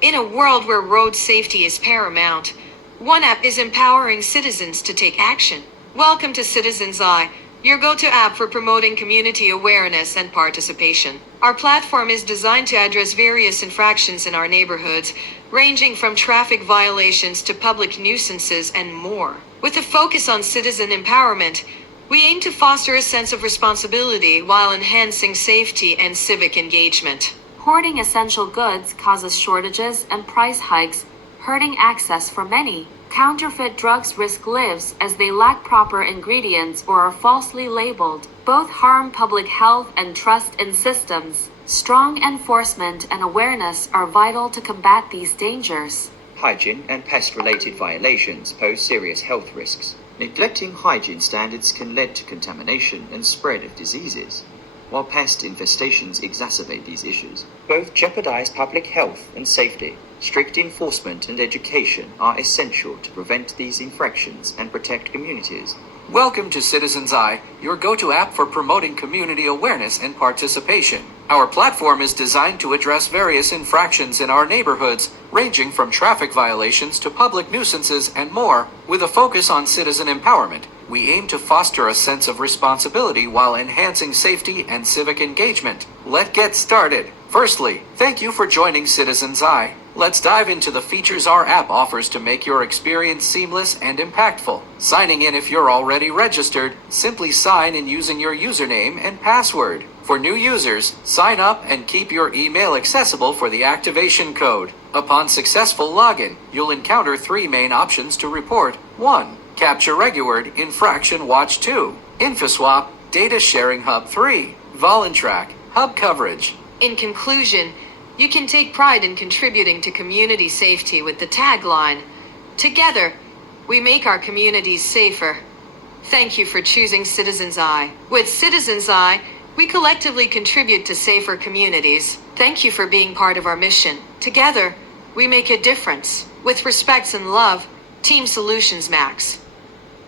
In a world where road safety is paramount, one app is empowering citizens to take action. Welcome to CitizensEye, your go-to app for promoting community awareness and participation. Our platform is designed to address various infractions in our neighborhoods, ranging from traffic violations to public nuisances and more. With a focus on citizen empowerment, we aim to foster a sense of responsibility while enhancing safety and civic engagement. Hoarding essential goods causes shortages and price hikes, hurting access for many. Counterfeit drugs risk lives as they lack proper ingredients or are falsely labeled. Both harm public health and trust in systems. Strong enforcement and awareness are vital to combat these dangers. Hygiene and pest-related violations pose serious health risks. Neglecting hygiene standards can lead to contamination and spread of diseases, while pest infestations exacerbate these issues. Both jeopardize public health and safety. Strict enforcement and education are essential to prevent these infractions and protect communities. Welcome to CitizensEye, your go-to app for promoting community awareness and participation. Our platform is designed to address various infractions in our neighborhoods, ranging from traffic violations to public nuisances and more. With a focus on citizen empowerment, we aim to foster a sense of responsibility while enhancing safety and civic engagement. Let's get started. Firstly, thank you for joining CitizensEye. Let's dive into the features our app offers to make your experience seamless and impactful. Signing in. If you're already registered, simply sign in using your username and password. For new users, sign up and keep your email accessible for the activation code. Upon successful login, you'll encounter 3 main options to report. 1. Capture Regular Infraction Watch. 2. InfoSwap Data Sharing Hub. 3. Voluntrack Hub Coverage. In conclusion, you can take pride in contributing to community safety with the tagline, "Together, we make our communities safer." Thank you for choosing CitizensEye. With CitizensEye, we collectively contribute to safer communities. Thank you for being part of our mission. Together, we make a difference. With respects and love, Team Solutions Max.